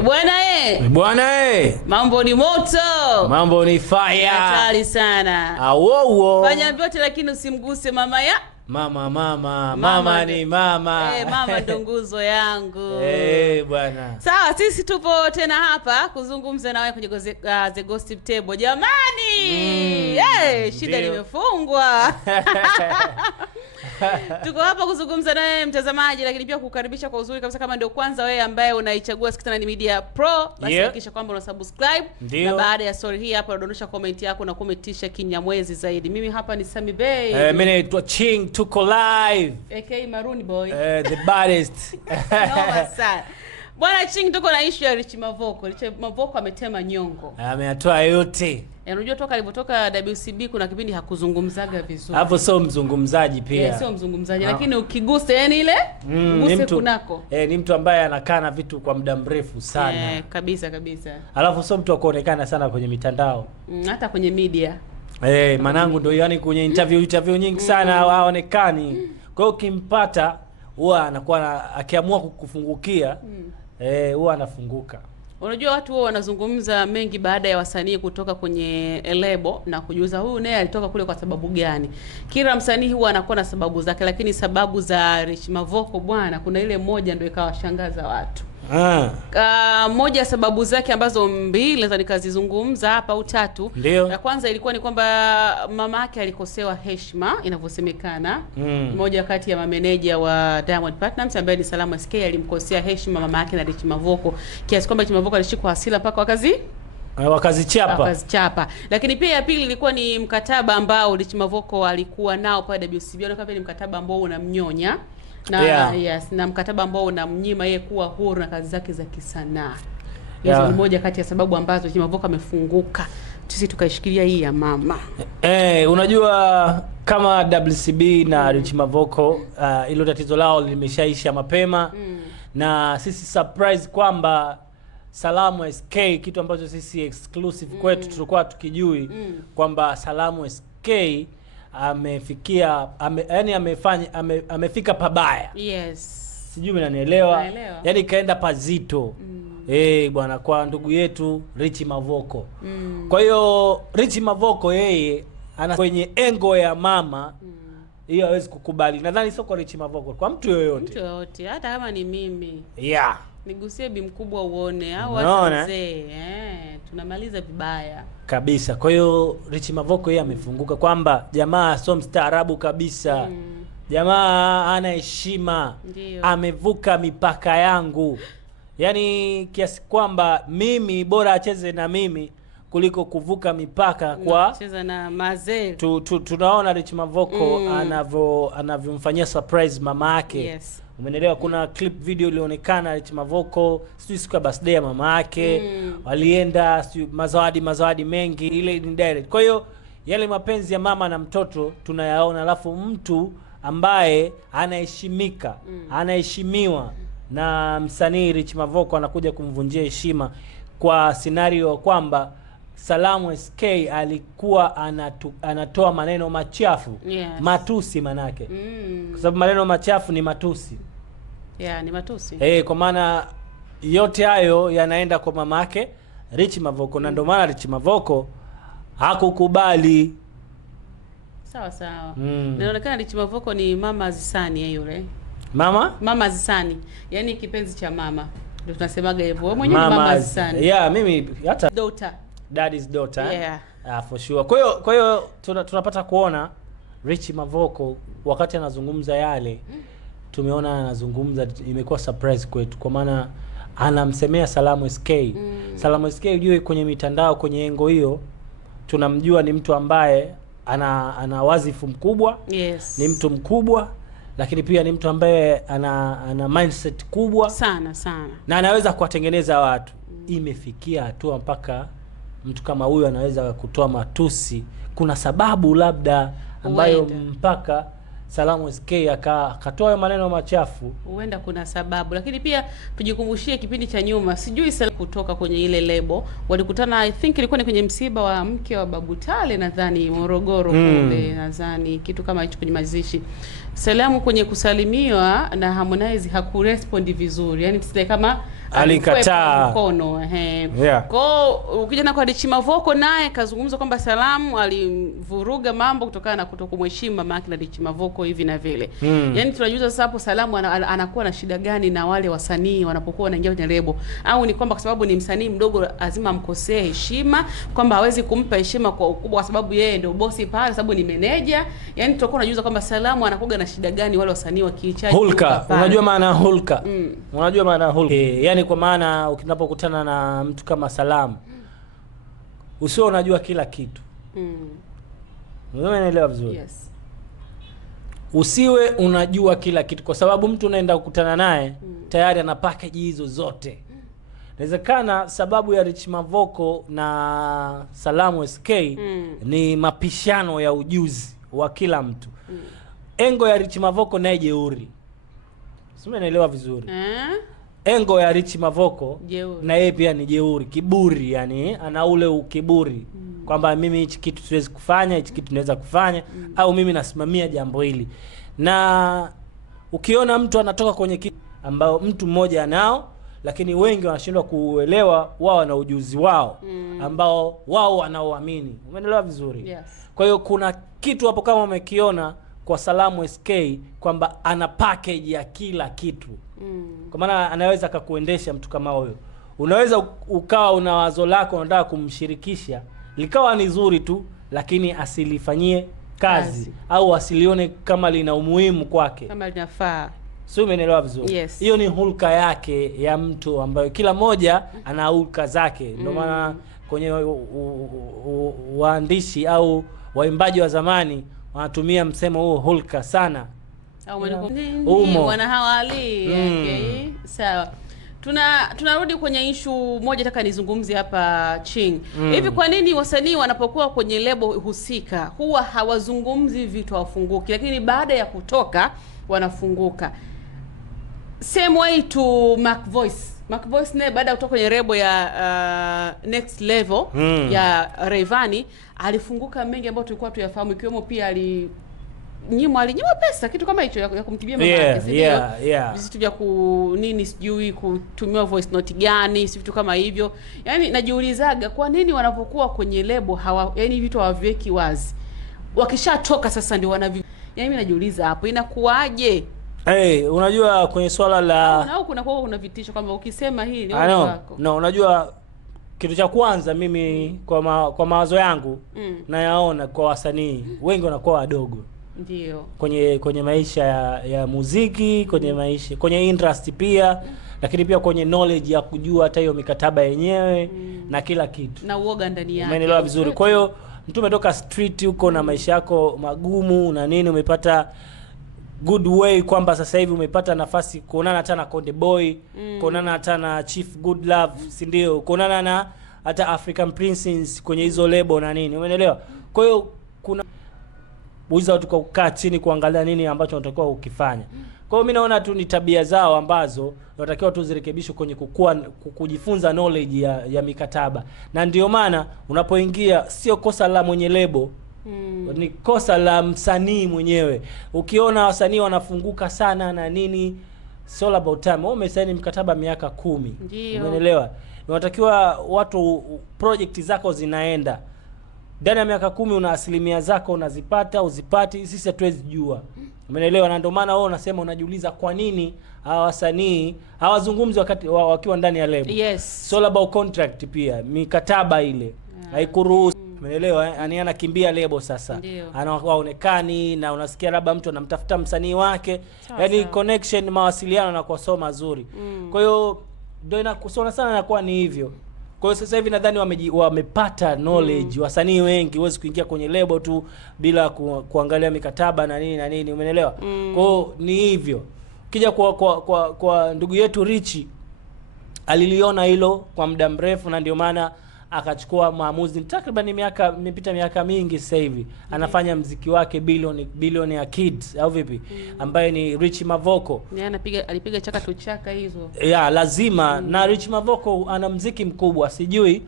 Bwana Mambo ni moto. Mambo ni fire. Hatari sana. Awowo. Fanya vyote lakini usimguse mama ya. Mama ni mama. Mama ndo nguzo yangu. Bwana. Sawa, sisi tupo tena hapa kuzungumza na wewe kwenye The Gossip Table. Jamani! Shida limefungwa. Tuko hapa kuzungumza naye mtazamaji, lakini pia kukaribisha kwa uzuri kabisa. Kama ndio kwanza wewe ambaye unaichagua Skitana Media Pro, basi hakikisha kwamba una subscribe. Na baada ya story hii hapa unadondosha comment yako na kumetisha kinyamwezi zaidi. Mimi hapa ni Sammy Bay. Mimi naitwa Ching, tuko live. AK Maroon Boy. The baddest. No sana. Bwana Ching, tuko na issue ya Rich Mavoko. Rich Mavoko ametema nyongo. Ameyatoa yote. Unajua toka alipotoka WCB kuna kipindi hakuzungumzaga vizuri. Hapo sio mzungumzaji pia. Sio mzungumzaji, lakini ukigusa yani ile guse kunako. Ni mtu ambaye anakaa na vitu kwa muda mrefu sana. Kabisa. Alafu sio mtu akuonekana sana kwenye mitandao. Hata kwenye media. Manangu ndio yani kwenye interview nyingi sana haonekani. Kwa hiyo ukimpata huwa anakuwa akiamua kukufungukia huwa anafunguka. Unajua watu wao wanazungumza mengi baada ya wasanii kutoka kwenye lebo na kujuza huyu naye alitoka kule kwa sababu gani. Kila msanii huwa anakuwa na sababu zake, lakini sababu za Rich Mavoko bwana, kuna ile moja ndio ikawashangaza watu. Moja sababu zake ambazo mbili naweza nikazizungumza hapa au tatu. Ya kwanza ilikuwa ni kwamba mama yake alikosewa heshima inavyosemekana. Mmoja kati ya mameneja wa Diamond Platnumz ambaye ni Salama SK alimkosea heshima mama yake na Rich Mavoko, kiasi kwamba Rich Mavoko alishikwa hasira mpaka wakazichapa. Lakini pia ya pili ilikuwa ni mkataba ambao Rich Mavoko alikuwa nao pale WCB. Kama ni mkataba ambao unamnyonya na mkataba ambao unamnyima yeye kuwa huru na kazi zake za kisanaa. Hizo ni moja kati ya sababu ambazo Rich Mavoko amefunguka. Sisi tukaishikilia hii ya mama. Unajua kama WCB na Rich Mavoko ilo tatizo lao limeshaisha mapema. Na sisi surprise kwamba Salamu SK, kitu ambacho sisi exclusive kwetu tulikuwa tukijui kwamba Salamu SK amefika pabaya. Sijui mnanielewa. Yaani kaenda pazito. Bwana, kwa ndugu yetu Rich Mavoko. Kwa hiyo Rich Mavoko yeye ana kwenye engo ya mama. Hiyo hawezi kukubali. Nadhani sio kwa Rich Mavoko, kwa mtu yoyote. Hata kama ni mimi. Nigusie bi mkubwa uone au wazee. Tunamaliza vibaya kabisa. Kwa hiyo Rich Mavoko yeye amefunguka kwamba jamaa sio mstaarabu kabisa. Jamaa ana heshima. Amevuka mipaka yangu. Yaani kiasi kwamba mimi bora acheze na mimi kuliko kuvuka mipaka kwa kucheza na mazee. Tunaona Rich Mavoko anavyomfanyia surprise mama yake. Umeelewa? Kuna clip video ilionekana Rich Mavoko siku ya birthday ya mama yake. Walienda mazawadi mengi, ile ni direct. Kwa hiyo yale mapenzi ya mama na mtoto tunayaona, alafu mtu ambaye anaheshimika, anaheshimiwa na msanii Rich Mavoko anakuja kumvunjia heshima kwa scenario kwamba Salamu SK alikuwa anatoa maneno machafu. Matusi manake. Kwa sababu maneno machafu ni matusi. Ni matusi. Kwa maana yote hayo yanaenda kwa mama yake Rich Mavoko, na ndio maana Rich Mavoko hakukubali. Sawa. Inaonekana Rich Mavoko ni mama Azisani yule. Mama Azisani. Yaani kipenzi cha mama. Ndio tunasemaga hivyo. Wewe mwenyewe ni mama Azisani. Mimi hata daddy's daughter. For sure. Kwa hiyo tunapata kuona Rich Mavoko wakati anazungumza yale, tumeona anazungumza, imekuwa surprise kwetu kwa maana anamsemea Salamu SK. Salamu SK ujue kwenye mitandao, kwenye engo hiyo tunamjua ni mtu ambaye ana wazifu mkubwa. Ni mtu mkubwa, lakini pia ni mtu ambaye ana mindset kubwa sana. Na anaweza kuwatengeneza watu. Imefikia hatua mpaka mtu kama huyu anaweza kutoa matusi. Kuna sababu labda ambayo mpaka Salamu SK akatoa maneno machafu. Huenda kuna sababu, lakini pia tujikumbushie kipindi cha nyuma. Sijui kutoka kwenye ile lebo walikutana, I think ilikuwa ni kwenye msiba wa mke wa Babu Tale nadhani Morogoro kule, nadhani kitu kama hicho kwenye mazishi. Salamu kwenye kusalimiwa na Harmonize hakurespondi vizuri. Yaani kama alikataa mkono. Kwa ukija na kwa Rich Mavoko naye kazungumza kwamba Salamu alivuruga mambo kutokana na kutokumheshimu mama yake na Rich Mavoko hivi na vile. Yaani tunajuza sasa hapo Salamu anakuwa na shida gani na wale wasanii wanapokuwa wanaingia kwenye lebo, au ni kwamba kwa sababu ni msanii mdogo lazima amkosee heshima, kwamba hawezi kumpa heshima kwa ukubwa kwa sababu yeye ndio bosi pale, sababu ni meneja. Yaani tutakuwa tunajuza kwamba Salamu anakuwa na shida gani wale wasanii wakiichaji hulka. Unajua maana hulka? Unajua maana hulka? Yaani kwa maana ukinapokutana na mtu kama Salamu usio unajua kila kitu. Unaelewa vizuri? Yes. Usiwe unajua kila kitu, kwa sababu mtu unaenda kukutana naye tayari ana package hizo zote. Inawezekana sababu ya Rich Mavoko na Salamu SK ni mapishano ya ujuzi wa kila mtu. Engo ya Rich Mavoko naye jeuri. Sema naelewa vizuri. Engo ya Rich Mavoko na yeye pia ni jeuri, kiburi, yani ana ule ukiburi kwamba mimi hichi kitu siwezi kufanya, hichi kitu naweza kufanya, au mimi nasimamia jambo hili. Na ukiona mtu anatoka kwenye kitu ambao mtu mmoja anao, lakini wengi wanashindwa kuelewa wao na ujuzi wao ambao wao wanaoamini. Umeelewa vizuri? Yes. Kwa hiyo kuna kitu hapo kama umekiona kwa Salamu SK kwamba ana package ya kila kitu. Kwa maana anaweza akakuendesha mtu kama huyo. Unaweza ukawa una wazo lako unataka kumshirikisha, likawa ni zuri tu, lakini asilifanyie kazi au asilione kama lina umuhimu kwake, kama linafaa. Sio, umeelewa vizuri? Hiyo ni hulka yake ya mtu ambayo kila moja ana hulka zake. Ndio maana kwenye waandishi au waimbaji wa zamani wanatumia msemo huo hulka sana. Wana hawali. Okay, sawa. Tunarudi kwenye issue moja nataka nizungumzie hapa Ching. Hivi kwa nini wasanii wanapokuwa kwenye lebo husika huwa hawazungumzi vitu hawafunguki, lakini baada ya kutoka wanafunguka? Same way to Mac Voice naye baada ya kutoka kwenye lebo ya Next Level ya Rayvanny alifunguka mengi ambayo tulikuwa tuyafahamu, ikiwemo pia alinyimwa pesa kitu kama hicho ya kumtibia mama yake, vitu vya nini sijui kutumiwa voice note gani, si vitu kama hivyo. Yaani najiulizaga kwa nini wanapokuwa kwenye lebo yani vitu hawaviweki wazi, wakishatoka sasa ndio yaani mimi najiuliza hapo inakuaje? Unajua kwenye swala la kuna vitisho kwamba ukisema hii ni wako. No, unajua kitu cha kwanza mimi kwa mawazo yangu nayaona kwa wasanii wengi wanakuwa wadogo. Ndio. Kwenye maisha ya muziki, kwenye interest pia, lakini pia kwenye knowledge ya kujua hata hiyo mikataba yenyewe na kila kitu. Na uoga ndani yake. Umeelewa vizuri? Kwa hiyo mtu umetoka street huko na maisha yako magumu na nini, umepata good way kwamba sasa hivi umepata nafasi kuonana hata na Konde Boy, kuonana hata na Chief Good Love, si ndio? Kuonana na hata African Princess kwenye hizo lebo na nini. Umeelewa? Kwa hiyo kuna uiza watu kukaa chini kuangalia nini ambacho unatakiwa ukifanya. Kwa hiyo mimi naona tu ni tabia zao ambazo unatakiwa tu zirekebishwe kwenye kujifunza knowledge ya mikataba. Na ndio maana unapoingia sio kosa la mwenye lebo, ni kosa la msanii mwenyewe. Ukiona wasanii wanafunguka sana na nini, it's all about time. Wewe umesaini mkataba miaka 10. Umeelewa? Unatakiwa watu project zako zinaenda. Ndani ya miaka 10 una asilimia zako unazipata, uzipati, sisi hatuwezi jua. Umeelewa? Na ndio maana wewe unasema unajiuliza kwa nini hawa wasanii hawazungumzi wakati wakiwa ndani ya lebo. Yes. So about contract pia, mikataba ile haikuruhusu. Umeelewa? Yaani anakimbia lebo sasa. Anaonekani na unasikia labda mtu anamtafuta msanii wake. Yaani connection, mawasiliano na kwa mazuri. Kwa hiyo ndio inakusona sana na kwa ni hivyo. Kwa hiyo sasa hivi nadhani wamepata knowledge. Wasanii wengi huwezi kuingia kwenye lebo tu bila kuangalia mikataba na nini. Umeelewa? Kwa hiyo ni hivyo. Kija kwa ndugu yetu Richie aliliona hilo kwa muda mrefu, na ndio maana akachukua maamuzi. Takriban imepita miaka mingi sasa hivi anafanya mziki wake bilioni ya Kids au vipi, ambaye ni Rich Mavoko. Alipiga chaka tu chaka hizo. Lazima. Na Rich Mavoko ana mziki mkubwa, sijui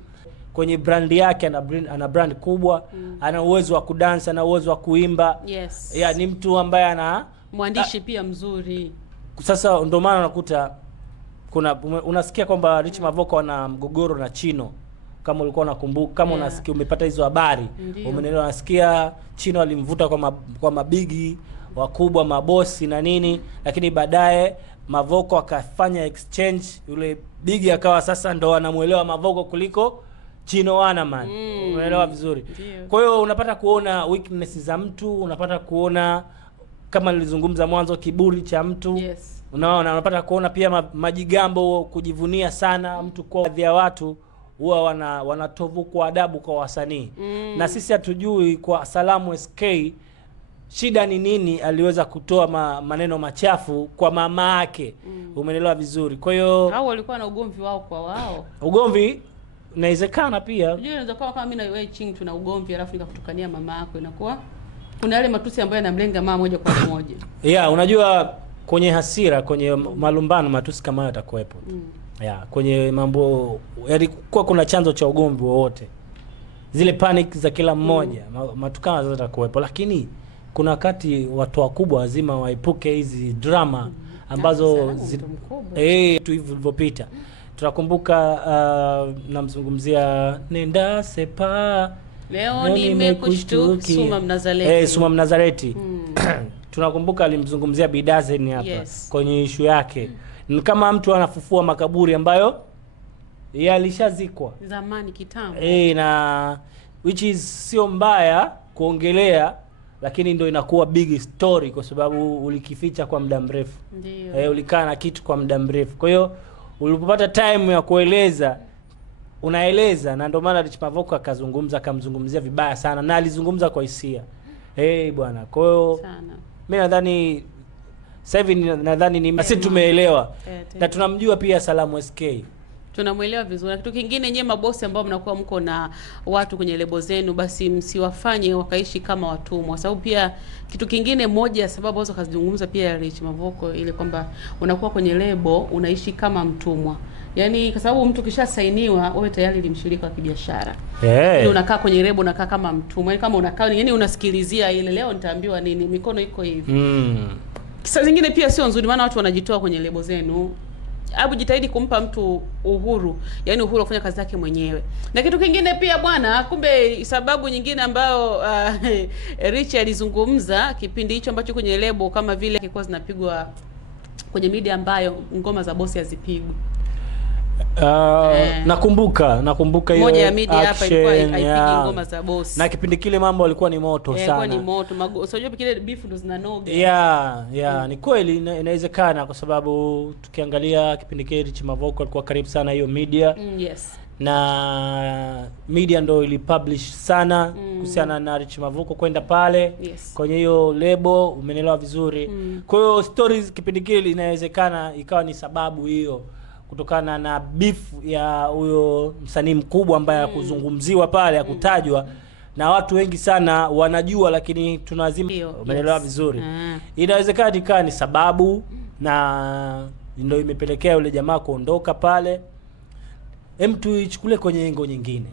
kwenye brand yake ana brand kubwa, ana uwezo wa kudance, ana uwezo wa kuimba. Yes. Ni mtu ambaye ana mwandishi pia mzuri. Sasa ndio maana unakuta unasikia kwamba Rich Mavoko wana mgogoro na Chino, kama ulikuwa unakumbuka, kama unasikia umepata hizo habari, umeelewa? Unasikia Chino alimvuta kwa mabigi wakubwa, mabosi na nini, lakini baadaye Mavoko akafanya exchange, yule bigi akawa sasa ndo anamuelewa Mavoko kuliko Chino wana man. Umeelewa vizuri? Kwa hiyo unapata kuona weakness za mtu, unapata kuona kama nilizungumza mwanzo kiburi cha mtu. Unaona, unapata kuona pia majigambo, kujivunia sana mtu. Kwa baadhi ya watu huwa wanatovu kwa adabu kwa wasanii. Na sisi hatujui kwa Salamu SK shida ni nini, aliweza kutoa maneno machafu kwa mama yake. Umeelewa vizuri? Kwa hiyo hao walikuwa na ugomvi wao kwa wao. Ugomvi inawezekana pia. Unajua inaweza kuwa kama mimi na wewe Ching tuna ugomvi alafu nikakutukania mama yako, inakuwa kuna yale matusi ambayo yanamlenga mama moja kwa moja. Unajua kwenye hasira, kwenye malumbano, matusi kama hayo yatakuwepo. Kwenye mambo yalikuwa kuna chanzo cha ugomvi wowote, zile panic za kila mmoja, matukano zote yatakuwepo, lakini kuna wakati watu wakubwa lazima waepuke hizi drama ambazo tu hivyo vilivyopita. Tunakumbuka namzungumzia Nenda Sepa leo nimekushtuki Suma Mnazareti. Suma Mnazareti. Tunakumbuka alimzungumzia Bidazen hapa kwenye issue yake. Ni kama mtu anafufua makaburi ambayo yalishazikwa zamani kitambo. Na which is sio mbaya kuongelea, lakini ndio inakuwa big story kwa sababu ulikificha kwa muda mrefu. Ndio. Ulikaa na kitu kwa muda mrefu. Kwa hiyo ulipopata time ya kueleza, unaeleza, na ndio maana Rich Mavoko akamzungumzia vibaya sana, na alizungumza kwa hisia. Bwana. Kwa hiyo mimi nadhani sasa hivi ni sisi tumeelewa na tunamjua pia Salamu SK. Tunamuelewa vizuri. Kitu kingine, nyewe mabosi ambao mnakuwa mko na watu kwenye lebo zenu, basi msiwafanye wakaishi kama watumwa. Sababu pia kitu kingine moja sababu wazo kazungumza pia Rich Mavoko ile kwamba unakuwa kwenye lebo unaishi kama mtumwa. Yaani kwa sababu mtu kisha sainiwa wewe tayari ni mshirika wa kibiashara. Unakaa kwenye lebo unakaa kama mtumwa. Yaani kama unakaa unasikilizia ile leo nitaambiwa nini, mikono iko hivi. Kisa zingine pia sio nzuri, maana watu wanajitoa kwenye lebo zenu. Hebu jitahidi kumpa mtu uhuru, yani uhuru kufanya kazi yake mwenyewe. Na kitu kingine pia bwana, kumbe sababu nyingine ambayo Rich alizungumza kipindi hicho ambacho kwenye lebo kama vile kilikuwa zinapigwa kwenye media ambayo ngoma za bosi hazipigwi. Nakumbuka hiyo moja ya media hapa ilikuwa haipigi ngoma za bosi. Na kipindi kile mambo alikuwa ni moto sana. Ilikuwa ni moto. Unajua kile beef ndo zinanoga. Ni kweli inawezekana kwa sababu tukiangalia kipindi kile Rich Mavoko alikuwa karibu sana hiyo media. Na media ndo ilipublish sana kuhusiana na Rich Mavoko kwenda pale kwenye hiyo lebo, umeelewa vizuri. Kwa hiyo stories kipindi kile inawezekana ikawa ni sababu hiyo, kutokana na beef ya huyo msanii mkubwa ambaye kuzungumziwa pale ya kutajwa na watu wengi sana wanajua, lakini tunazima. Umeelewa vizuri. Inawezekana ikawa ni sababu na ndio imepelekea yule jamaa kuondoka pale. Mtu ichukule kwenye engo nyingine.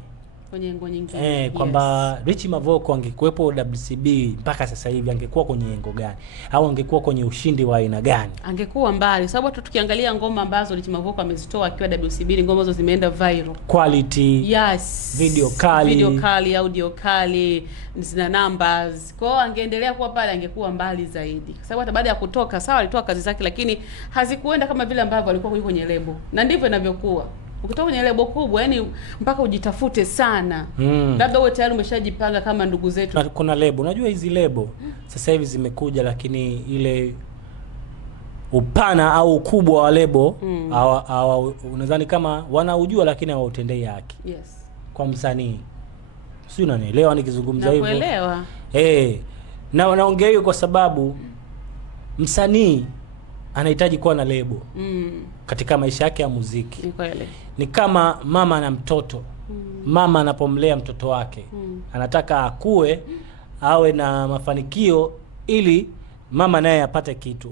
Kwamba Rich Mavoko angekuepo WCB mpaka sasa hivi angekuwa kwenye engo gani, au angekuwa kwenye ushindi wa aina gani? Angekuwa mbali, sababu hata tukiangalia ngoma ambazo Rich Mavoko amezitoa akiwa WCB, ngoma hizo zimeenda viral, quality, video kali, audio kali, zina numbers. Kwa hiyo angeendelea kuwa pale angekuwa mbali zaidi, kwa sababu hata baada ya kutoka sawa alitoa kazi zake, lakini hazikuenda kama vile ambavyo alikuwa kwenye lebo. Na ndivyo inavyokuwa ukitoka kwenye lebo kubwa, yani mpaka ujitafute sana. Labda wewe tayari umeshajipanga kama ndugu zetu. Kuna lebo, unajua hizi lebo sasa hivi zimekuja, lakini ile upana au ukubwa wa lebo unadhani kama wanaujua, lakini hawautendei haki. Kwa msanii. Si unanielewa nikizungumza hivyo? Nakuelewa. Na wanaongea hiyo kwa sababu msanii anahitaji kuwa na lebo katika maisha yake ya muziki. Ni kama mama na mtoto. Mama anapomlea mtoto wake anataka akue, awe na mafanikio, ili mama naye apate kitu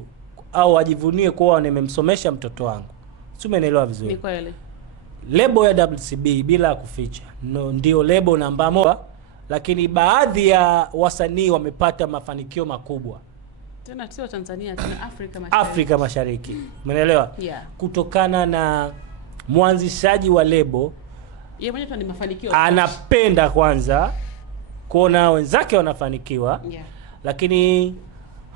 au ajivunie kuwa nimemsomesha mtoto wangu. Si umeelewa vizuri? Ni kweli. Lebo ya WCB bila kuficha ndio lebo namba 1, lakini baadhi ya wasanii wamepata mafanikio makubwa. Tena sio Tanzania, tena Afrika Mashariki. Afrika Mashariki. Umeelewa? Yeah. Kutokana na mwanzishaji wa lebo yeye mwenyewe ni mafanikio. Anapenda kwanza kuona wenzake wanafanikiwa. Yeah. Lakini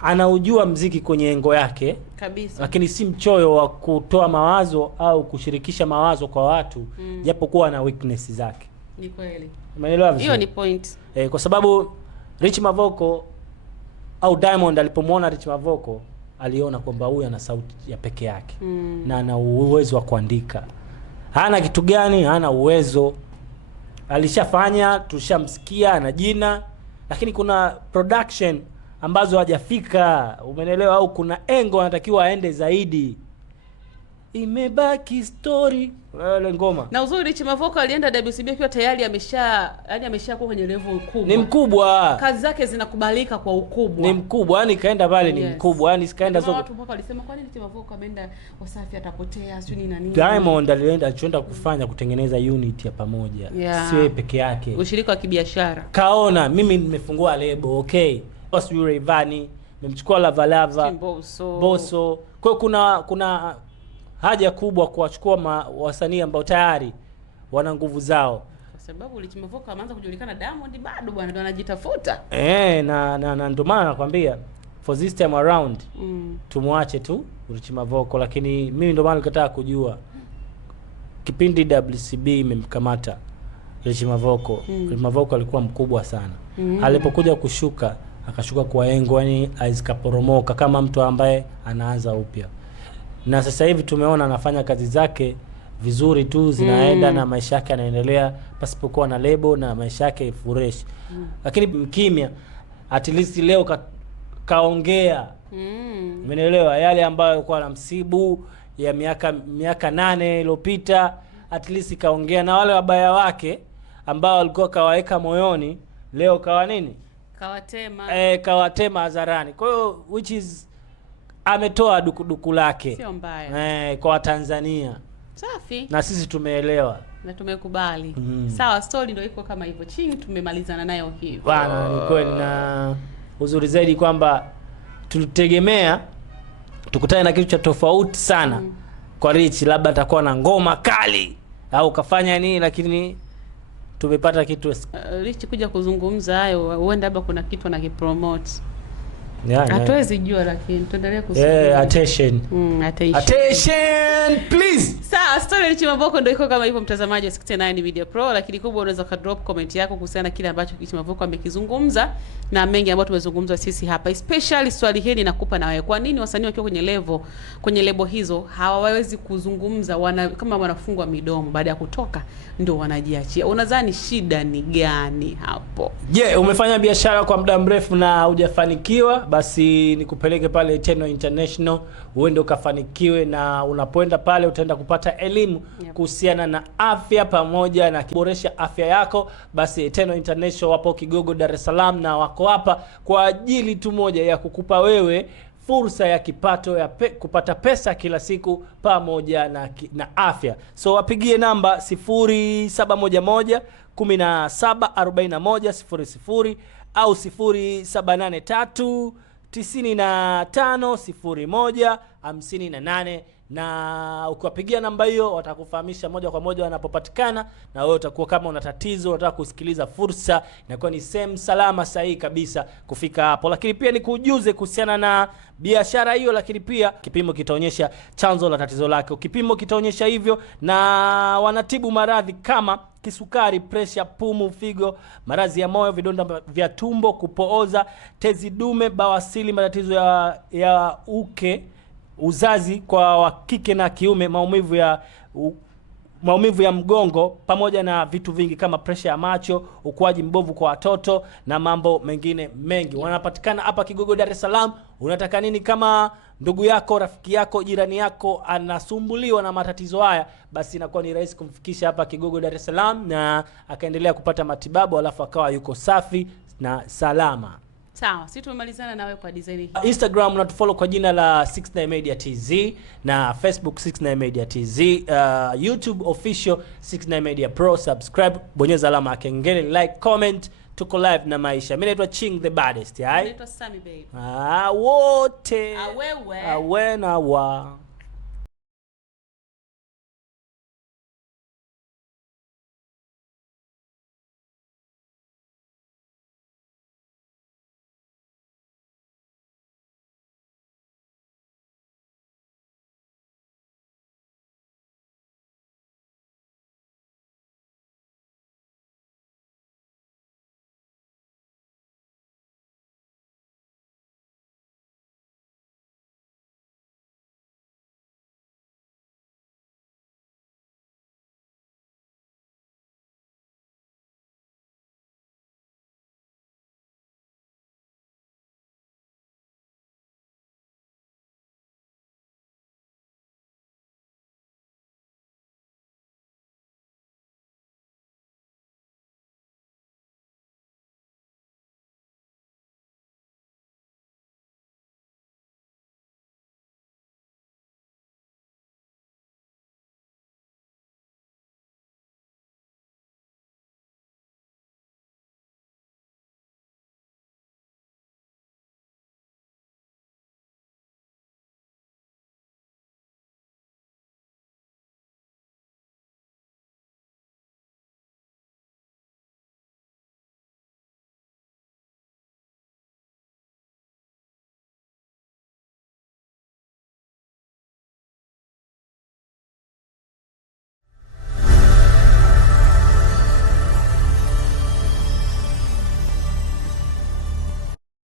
anaujua mziki kwenye engo yake kabisa. Lakini si mchoyo wa kutoa mawazo au kushirikisha mawazo kwa watu japo kuwa na weakness zake. Ni kweli. Umeelewa vizuri? Hiyo ni point. Kwa sababu Rich Mavoko au Diamond alipomuona Rich Mavoko aliona kwamba huyu ana sauti ya peke yake na ana uwezo wa kuandika. Hana kitu gani? Hana uwezo. Alishafanya, tushamsikia, ana jina, lakini kuna production ambazo hajafika, umeelewa? Au kuna engo anatakiwa aende zaidi. Imebaki story wale ngoma. Na uzuri Rich Mavoko alienda WCB akiwa tayari ameshakuwa kwenye level kubwa. Ni mkubwa. Kazi zake zinakubalika kwa ukubwa. Ni mkubwa, yani kaenda pale ni mkubwa, yani sikaenda soko. Watu mpaka walisema kwa nini Rich Mavoko ameenda Wasafi atapotea, sio nini na nini. Diamond alichoenda kufanya kutengeneza unit ya pamoja. Sio peke yake. Ushirika wa kibiashara. Kaona mimi nimefungua lebo, okay. Boss Rayvanny, nimemchukua Lava Bosso. Kwa kuna haja kubwa kuwachukua wasanii ambao tayari wana nguvu zao. Kwa sababu Rich Mavoko ameanza kujulikana, Diamond bado bwana ndo anajitafuta. Na ndio maana nakwambia for this time around tumwache tu Rich Mavoko, lakini mimi ndio maana nikataka kujua kipindi WCB imemkamata Rich Mavoko. Rich Mavoko alikuwa mkubwa sana. Alipokuja kushuka akashuka kwa engo, yani azikaporomoka kama mtu ambaye anaanza upya. Na sasa hivi tumeona anafanya kazi zake vizuri tu, zinaenda na maisha yake yanaendelea pasipokuwa na lebo na maisha yake fresh. Lakini mkimya at least leo kaongea. Umeelewa? Yale ambayo alikuwa anamsibu ya miaka 8 iliyopita, at least kaongea, na wale wabaya wake ambao walikuwa kawaweka moyoni leo kawa nini? Kawatema hadharani. Kwa hiyo which is ametoa duku lake. Sio mbaya. Kwa Tanzania. Safi. Na sisi tumeelewa na tumekubali. Sawa, story ndio iko kama hivyo. Ching tumemalizana nayo hivyo. Bwana, ni kweli, na uzuri zaidi kwamba tulitegemea tukutane na kitu cha tofauti sana. Kwa Rich labda atakuwa na ngoma kali au kafanya nini, lakini tumepata kitu Rich kuja kuzungumza hayo, huenda labda kuna kitu anakipromote. Hatuwezi jua, lakini tuendelee kusikia. Attention please. Sawa, story Rich Mavoko ndio iko kama hivyo, mtazamaji wa 69 Media Pro, lakini kubwa unaweza ka drop comment yako kuhusiana na kile ambacho Rich Mavoko amekizungumza na mengi ambayo tumezungumza sisi hapa. Especially swali hili nakupa na wewe. Kwa nini wasanii wakiwa kwenye lebo hizo hawawezi kuzungumza, kama wanafungwa midomo baada ya kutoka ndio wanajiachia? Unadhani shida ni gani hapo? Umefanya biashara kwa muda mrefu na hujafanikiwa, basi nikupeleke pale Eternal International uende ukafanikiwe, na unapoenda pale utaenda kupata elimu kuhusiana na afya pamoja na kuboresha afya yako. Basi Eternal International wapo Kigogo, Dar es Salaam, na wako hapa kwa ajili tu moja ya kukupa wewe fursa ya kipato ya kupata pesa kila siku pamoja na afya. So wapigie namba 0711 174100 au 0783 950158, na ukiwapigia namba hiyo watakufahamisha moja kwa moja wanapopatikana, na wewe utakuwa kama una tatizo unataka kusikiliza fursa, inakuwa ni sehemu salama sahihi kabisa kufika hapo. Lakini pia nikujuze kuhusiana na biashara hiyo, lakini pia kipimo kitaonyesha chanzo la tatizo lake. Kipimo kitaonyesha hivyo, na wanatibu maradhi kama kisukari, pressure, pumu, figo, maradhi ya moyo, vidonda vya tumbo, kupooza, tezi dume, bawasili, matatizo ya uke, uzazi kwa wa kike na kiume, maumivu ya mgongo, pamoja na vitu vingi kama pressure ya macho, ukuaji mbovu kwa watoto na mambo mengine mengi. Wanapatikana hapa Kigogo, Dar es Salaam. Unataka nini? Kama ndugu yako, rafiki yako, jirani yako anasumbuliwa na matatizo haya, basi inakuwa ni rahisi kumfikisha hapa Kigogo, Dar es Salaam, na akaendelea kupata matibabu alafu akawa yuko safi na salama. Sawa, sisi tumemalizana nawe kwa design hii. Instagram unatufollow kwa jina la 69 Media TZ, na Facebook 69 Media TZ, YouTube official 69 Media Pro. Subscribe, bonyeza alama ya kengele, like, comment, Tuko live na Maisha. Mimi naitwa Ching the baddest, hai? Naitwa Sammy babe. Wote. Awewe. Awena wa.